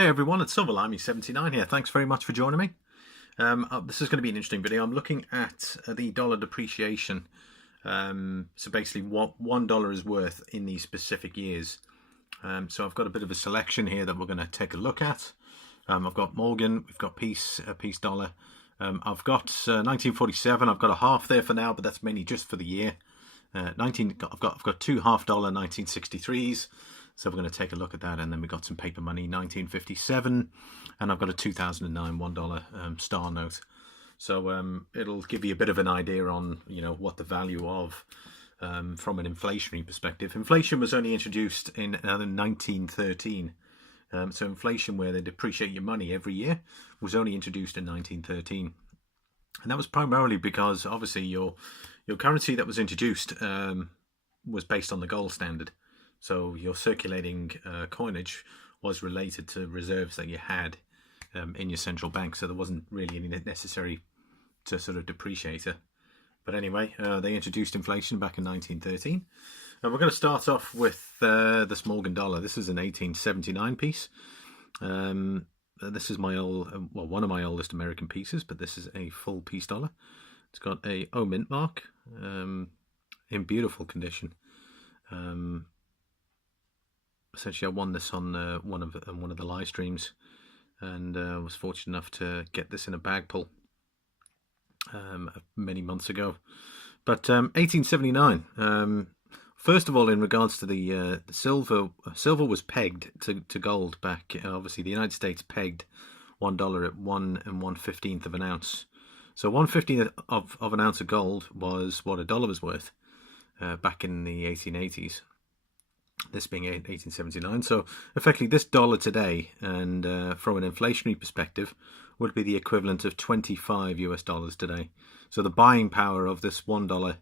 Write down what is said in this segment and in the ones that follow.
Hey everyone, it's Silverlimey79 here. Thanks very much for joining me. This is going to be an interesting video. I'm looking at the dollar depreciation. So basically what $1 is worth in these specific years. So I've got a bit of a selection here that we're going to take a look at. I've got Morgan, we've got peace dollar. I've got 1947. I've got a half there for now, but that's mainly just for the year. I've got two $half dollar 1963s. So we're going to take a look at that, and then we've got some paper money, 1957, and I've got a 2009 $1 star note. So it'll give you a bit of an idea on, what the value of, from an inflationary perspective. Inflation was only introduced in 1913. So inflation, where they depreciate your money every year, was only introduced in 1913. And that was primarily because, obviously, your currency that was introduced was based on the gold standard. So your circulating coinage was related to reserves that you had in your central bank. So there wasn't really any necessary to sort of depreciate it. But anyway, they introduced inflation back in 1913. And we're going to start off with this Morgan dollar. This is an 1879 piece. This is my one of my oldest American pieces, but this is a full piece dollar. It's got a O mint mark in beautiful condition. Essentially, I won this on one of the live streams, and was fortunate enough to get this in a bag pull many months ago. But 1879. First of all, in regards to the silver was pegged to gold back. Obviously, the United States pegged $1 at 1 1/15 of an ounce. So 1/15 of an ounce of gold was what $1 was worth back in the 1880s. This being 1879. So effectively this dollar today, and from an inflationary perspective, would be the equivalent of 25 US dollars today. So the buying power of this $1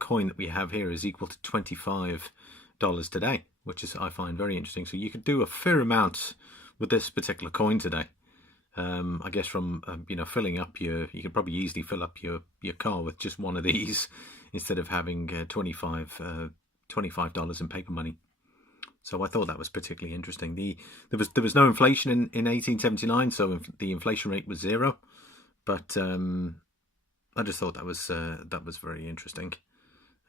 coin that we have here is equal to $25 today, which is, I find, very interesting. So you could do a fair amount with this particular coin today. I guess from filling up you could probably easily fill up your car with just one of these instead of having $25 in paper money. So I thought that was particularly interesting. There was no inflation in 1879, so the inflation rate was 0. But I just thought that was very interesting.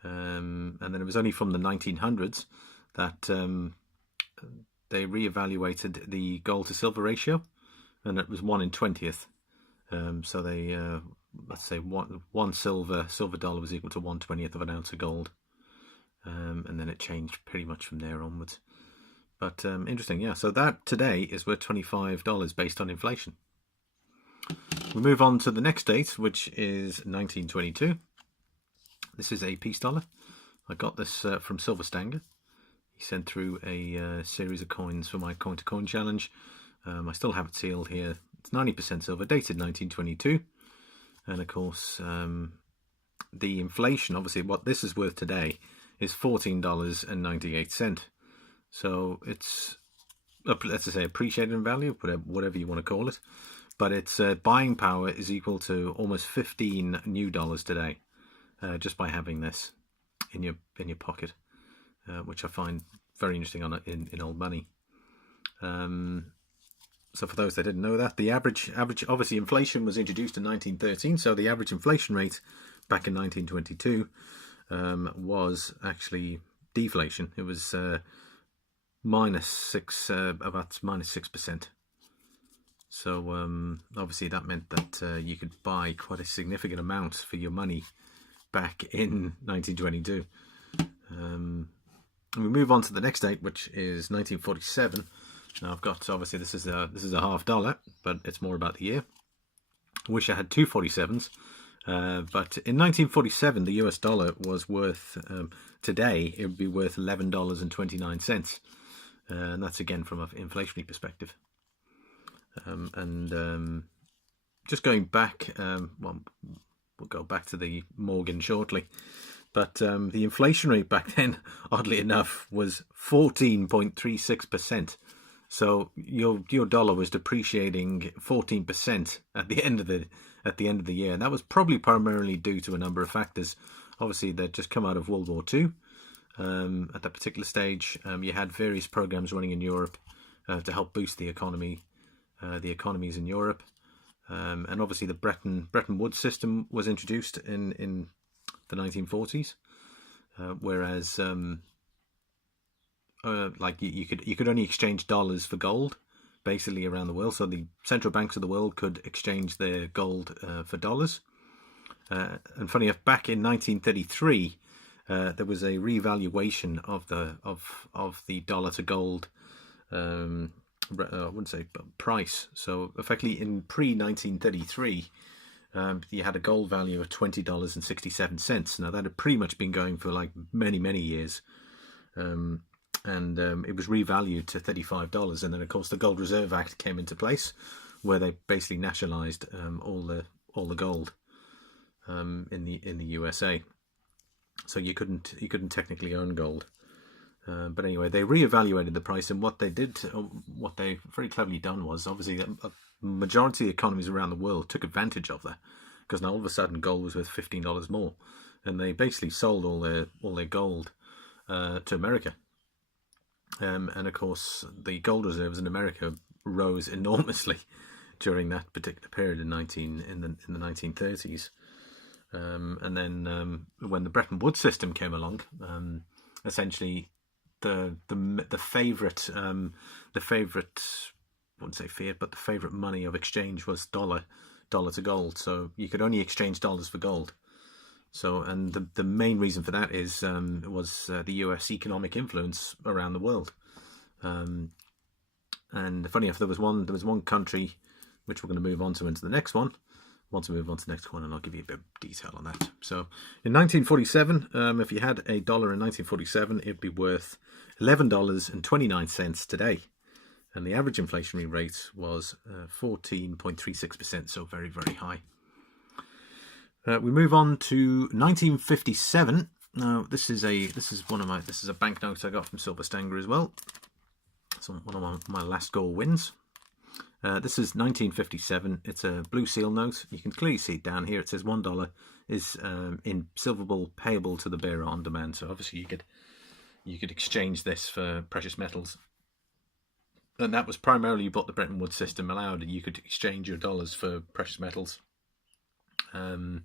And then it was only from the 1900s that they reevaluated the gold to silver ratio, and it was 1 in 20th. So they let's say one silver dollar was equal to 1/20th of an ounce of gold. And then it changed pretty much from there onwards. But interesting, yeah. So that today is worth $25 based on inflation. We move on to the next date, which is 1922. This is a peace dollar. I got this from Silver Stanger. He sent through a series of coins for my coin-to-coin challenge. I still have it sealed here. It's 90% silver, dated 1922. And of course, the inflation, obviously what this is worth today, is $14.98. So it's, let's just say, appreciated in value, whatever you want to call it. But its buying power is equal to almost 15 new dollars today, just by having this in your pocket, which I find very interesting in old money. So for those that didn't know that, the average, obviously inflation was introduced in 1913, so the average inflation rate back in 1922 was actually deflation. It was about -6%. So obviously that meant that you could buy quite a significant amount for your money back in 1922. We move on to the next date, which is 1947. Now I've got, obviously this is a $half dollar, but it's more about the year. I wish I had two 47s. But in 1947, the US dollar was worth, today, it would be worth $11.29. And that's again from an inflationary perspective. Just going back, we'll go back to the Morgan shortly. But the inflation rate back then, oddly enough, was 14.36%. So your dollar was depreciating 14% at the end of the year, and that was probably primarily due to a number of factors. Obviously, they'd just come out of World War II. At that particular stage, you had various programs running in Europe to help boost the economy, the economies in Europe. And obviously the Bretton Woods system was introduced in the 1940s, whereas like you could only exchange dollars for gold basically around the world. So the central banks of the world could exchange their gold for dollars. And funny enough, back in 1933, there was a revaluation of the dollar to gold. I wouldn't say price. So effectively, in pre-1933, you had a gold value of $20.67. Now that had pretty much been going for like many years, and it was revalued to $35. And then, of course, the Gold Reserve Act came into place, where they basically nationalised all the gold in the USA. So you couldn't technically own gold. But anyway, they reevaluated the price, and what they very cleverly done was, obviously, a majority of the economies around the world took advantage of that, because now all of a sudden gold was worth $15 more, and they basically sold all their gold to America. And of course, the gold reserves in America rose enormously during that particular period in the 1930s. And then when the Bretton Woods system came along, essentially the favorite I wouldn't say fiat, but the favorite money of exchange was dollar to gold. So you could only exchange dollars for gold. So, and the main reason for that was the US economic influence around the world. And funny enough, there was one country which we're going to move on to into the next one. Want to move on to the next one, and I'll give you a bit of detail on that. So in 1947, if you had a dollar in 1947, it'd be worth $11.29 today, and the average inflationary rate was 14.36%, so very high. We move on to 1957. Now this is a banknote I got from Silver Stanger as well. It's one of my last goal wins. This is 1957. It's a blue seal note. You can clearly see it down here. It says $1 is in silverable payable to the bearer on demand. So obviously you could exchange this for precious metals. And that was primarily what the Bretton Woods system allowed. You could exchange your dollars for precious metals. So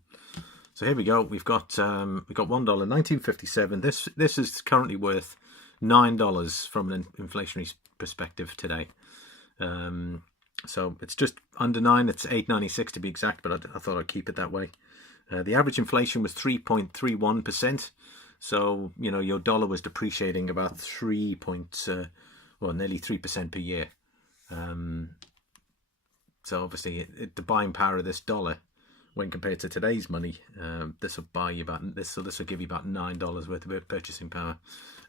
here we go. We've got $1, 1957. This is currently worth $9 from an inflationary perspective today. So it's just under 9. It's 8.96 to be exact, but I thought I'd keep it that way. The average inflation was 3.31%. So your dollar was depreciating about nearly 3% per year. So obviously, the buying power of this dollar, when compared to today's money, this will buy you about this. So this will give you about $9 worth of purchasing power.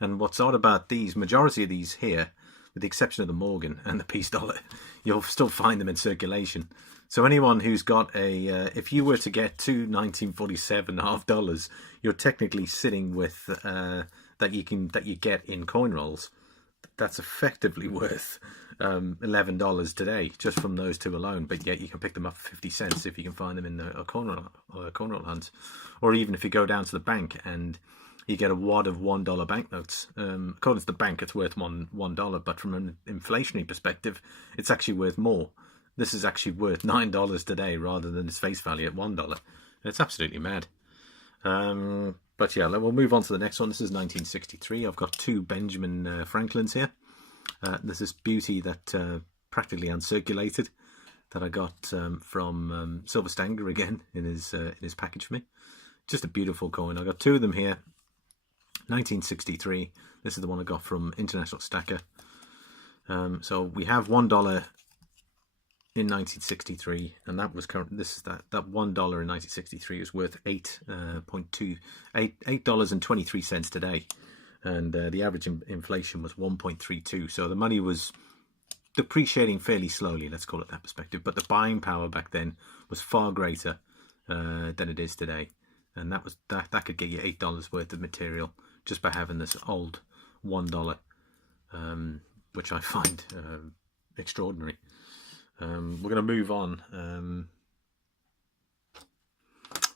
And what's odd about these, majority of these here, with the exception of the Morgan and the peace dollar, you'll still find them in circulation. So anyone who's got if you were to get two 1947 half dollars, you're technically sitting with that you get in coin rolls. That's effectively worth $11 today, just from those two alone. But yet you can pick them up for 50 cents if you can find them in a coin roll hunt, or even if you go down to the bank and you get a wad of $1 banknotes. According to the bank, it's worth $1, but from an inflationary perspective, it's actually worth more. This is actually worth $9 today rather than its face value at $1. It's absolutely mad. But yeah, we'll move on to the next one. This is 1963. I've got two Benjamin Franklins here. There's this beauty that practically uncirculated that I got from Silver Stanger again in his package for me. Just a beautiful coin. I got two of them here. 1963. This is the one I got from International Stacker. So we have $1 in 1963, and that was current. This is that $1 in 1963 is worth $8.23 today, and the average inflation was 1.32. So the money was depreciating fairly slowly. Let's call it that perspective. But the buying power back then was far greater than it is today, and that could get you $8 worth of material just by having this old $1, which I find extraordinary. We're going to move on.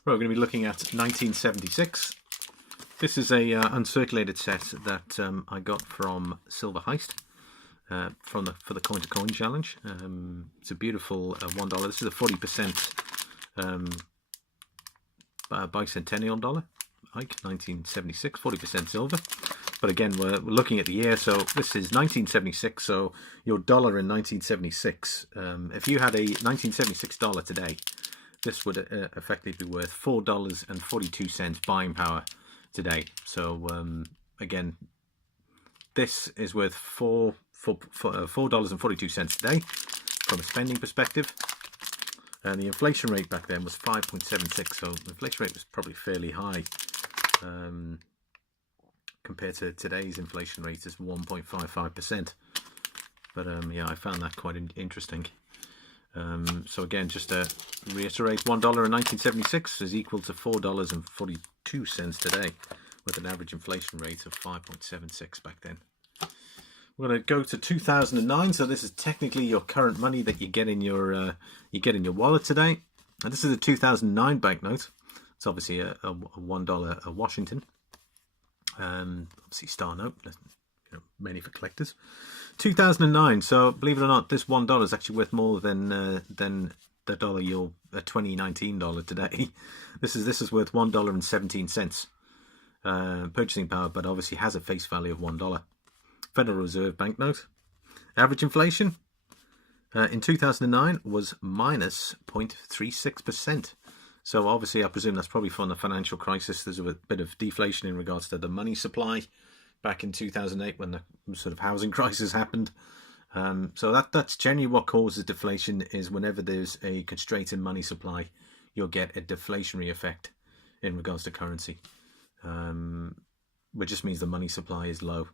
We're going to be looking at 1976. This is a uncirculated set that I got from Silver Heist. for the coin to coin challenge. It's a beautiful $1. This is a 40% bicentennial dollar, like 1976, 40% silver. But again, we're looking at the year, so this is 1976. So your dollar in 1976, if you had a 1976 dollar today, this would effectively be worth $4.42 buying power today. So again, this is worth $4.42 today from a spending perspective. And the inflation rate back then was 5.76, so the inflation rate was probably fairly high compared to today's inflation rate is 1.55%. But yeah, I found that quite interesting. So again, just to reiterate, $1 in 1976 is equal to $4.42 today, with an average inflation rate of 5.76 back then. We're going to go to 2009. So this is technically your current money that you get in your wallet today. And this is a 2009 banknote. It's obviously a $1 a Washington. Obviously star note, mainly for collectors. 2009. So believe it or not, this $1 is actually worth more than the dollar you'll a 2019 dollar today. This is worth $1.17 purchasing power, but obviously has a face value of $1. Federal Reserve banknote. Average inflation in 2009 was minus 0.36%. So obviously, I presume that's probably from the financial crisis. There's a bit of deflation in regards to the money supply back in 2008 when the sort of housing crisis happened. So that's generally what causes deflation, is whenever there's a constraint in money supply, you'll get a deflationary effect in regards to currency, which just means the money supply is low.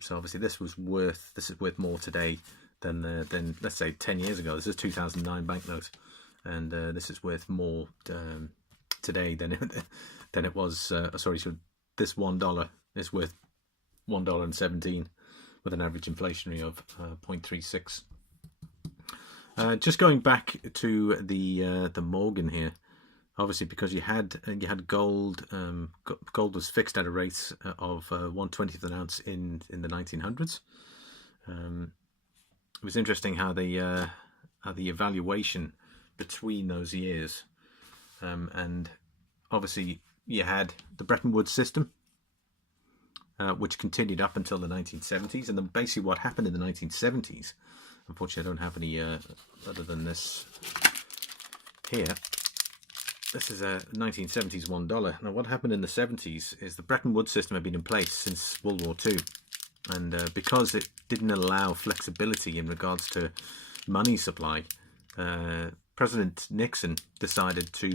So obviously this is worth more today than let's say 10 years ago. This is 2009 banknote, and this is worth more today than it was. So this $1 is worth $1.17 with an average inflationary of 0.36. Just going back to the Morgan here. Obviously, because you had gold, gold was fixed at a rate of 1/20th an ounce in the 1900s. It was interesting how the evaluation between those years, and obviously you had the Bretton Woods system, which continued up until the 1970s, and then basically what happened in the 1970s. Unfortunately, I don't have any other than this here. This is a 1970s $1. Now, what happened in the 70s is the Bretton Woods system had been in place since World War II. And because it didn't allow flexibility in regards to money supply, President Nixon decided to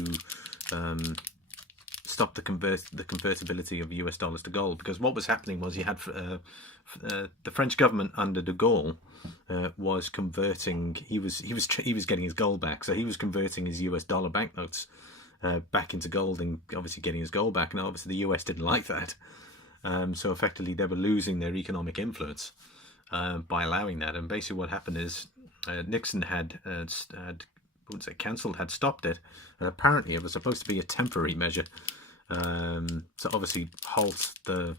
stop the convertibility of US dollars to gold. Because what was happening was you had the French government under de Gaulle was converting. He was getting his gold back, so he was converting his US dollar banknotes back into gold, and obviously getting his gold back. And obviously the US didn't like that, so effectively they were losing their economic influence by allowing that. And basically what happened is Nixon had stopped it, and apparently it was supposed to be a temporary measure to obviously halt the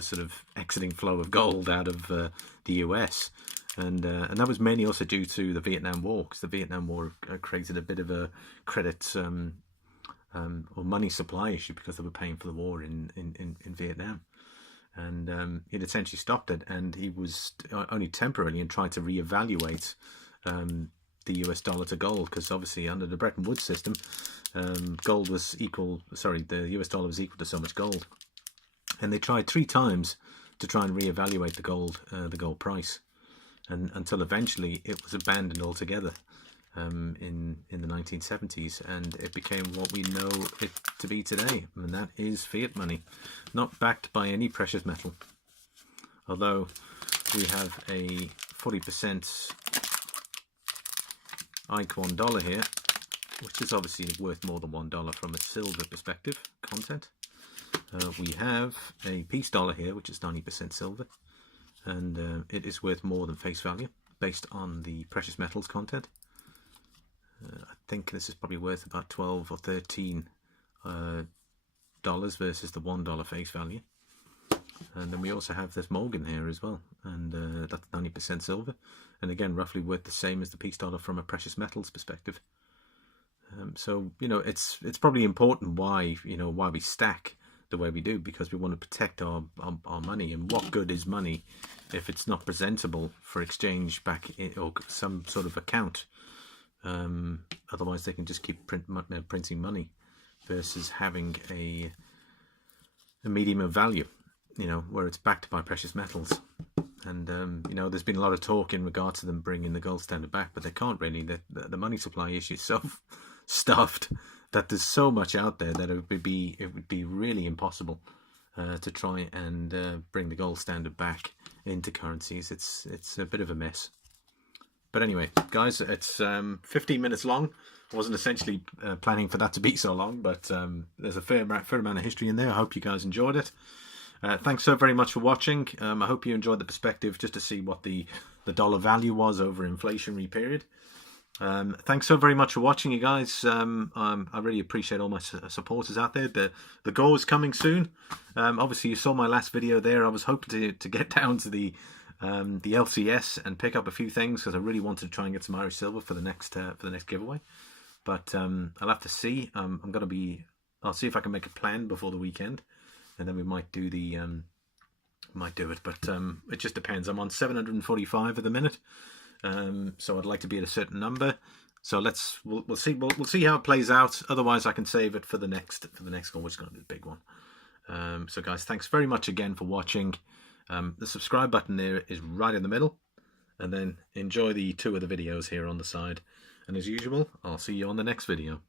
sort of exiting flow of gold out of the US. And that was mainly also due to the Vietnam War, because the Vietnam War created a bit of a credit or money supply issue because they were paying for the war in Vietnam. And it essentially stopped it, and he was only temporarily and tried to reevaluate the US dollar to gold, because obviously under the Bretton Woods system, the US dollar was equal to so much gold. And they tried 3 times to try and reevaluate the gold price, and until eventually it was abandoned altogether in the 1970s, and it became what we know it to be today, and that is fiat money, not backed by any precious metal. Although we have a 40% Ike $1 here, which is obviously worth more than $1 from a silver perspective content. We have a peace dollar here, which is 90% silver, and it is worth more than face value based on the precious metals content. I think this is probably worth about 12 or 13 dollars versus the $1 face value. And then we also have this Morgan here as well, and that's 90% silver, and again roughly worth the same as the peace dollar from a precious metals perspective. So it's probably important why why we stack the way we do, because we want to protect our money. And what good is money if it's not presentable for exchange back in, or some sort of account? Otherwise they can just keep printing money versus having a medium of value, where it's backed by precious metals. And there's been a lot of talk in regard to them bringing the gold standard back, but they can't really. The money supply issue is so stuffed that there's so much out there that it would be really impossible to try and bring the gold standard back into currencies. It's a bit of a mess. But anyway, guys, it's 15 minutes long. I wasn't essentially planning for that to be so long, but there's a fair amount of history in there. I hope you guys enjoyed it. Thanks so very much for watching. I hope you enjoyed the perspective just to see what the dollar value was over an inflationary period. Thanks so very much for watching, you guys. I really appreciate all my supporters out there. The goal is coming soon. Obviously, you saw my last video there. I was hoping to get down to the LCS and pick up a few things, because I really wanted to try and get some Irish silver for the next giveaway. But I'll have to see. I'll see if I can make a plan before the weekend, and then we might do it. But it just depends. I'm on 745 at the minute. So I'd like to be at a certain number. So we'll see. We'll see how it plays out. Otherwise, I can save it for the next goal, which is going to be the big one. So guys, thanks very much again for watching. The subscribe button there is right in the middle, and then enjoy the two other videos here on the side. And as usual, I'll see you on the next video.